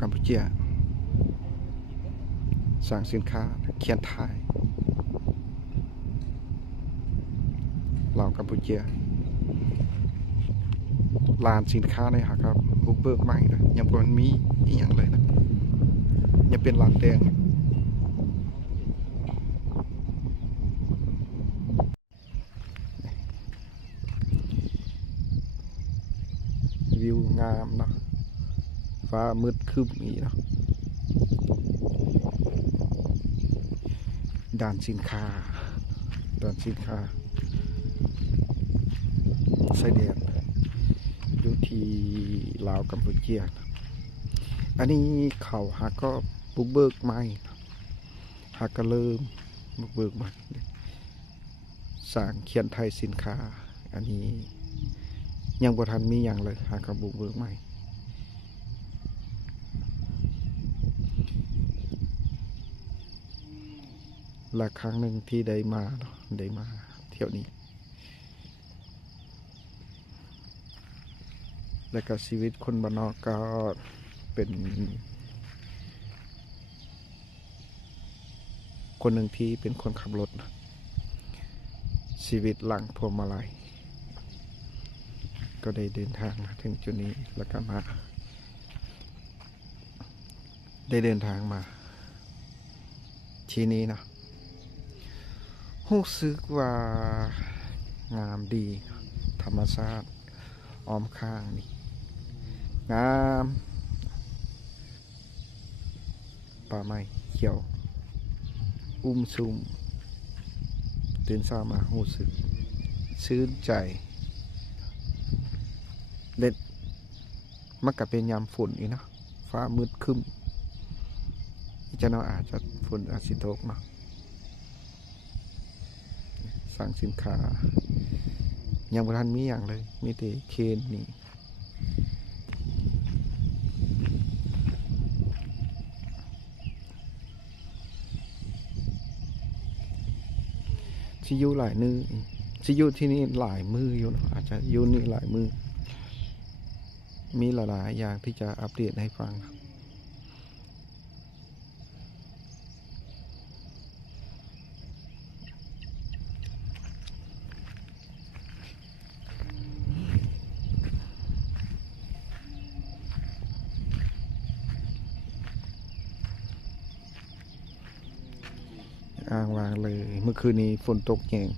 กัมพูชีสั่งสินค้าเขียนไทยลาวกัมพูชีลานสินค้าในหาครับบุกเบิกใหม่นะยังบ่มีอีหยังเลยนะยังเป็นลานแดงวิวงามเนาะฟ้ามืดครึ้มอีเนาะด่านสินค้าชายแดนอยู่ที่ลาวกัมพูชีอันนี้เขาหาก็บุกเบิกใหม่หากก็เริ่มบุกเบิกใหม่สร้างเขียนไทยสินค้าอันนี้ยังบ่ทันมีอย่างเลยหากก็บุกเบิกใหม่และครั้งหนึ่งที่ได้มาเที่ยวนี้และก็ชีวิตคนบ้านนอกก็เป็นคนหนึ่งที่เป็นคนขับรถชีวิตหลังพวงมาลัยก็ได้เดินทางมาถึงจุดนี้แล้วก็มาได้เดินทางมาที่นี้นะรู้สึกว่างามดีธรรมชาติอ้อมข้างนี่งามป่าไม้เขียวซุ่มตื่นเช้ามารู้สึกชื่นใจเด็ดมันก็เป็นยามฝนอีกเนาะฟ้ามืดครึ้มจะเนาะอาจจะฝนอาจสิตกเนาะสั่งสินค้ายังบ่ทันมีอย่างเลยมีแต่เคนนี่สิอยู่หลายมือสิอยู่ที่นี่หลายมืออยู่เนาะอาจจะอยู่นี่หลายมือมีหลายๆอย่างที่จะอัปเดตให้ฟังอ้างวางเลยเมื่อคืนนี้ฝนตกแยง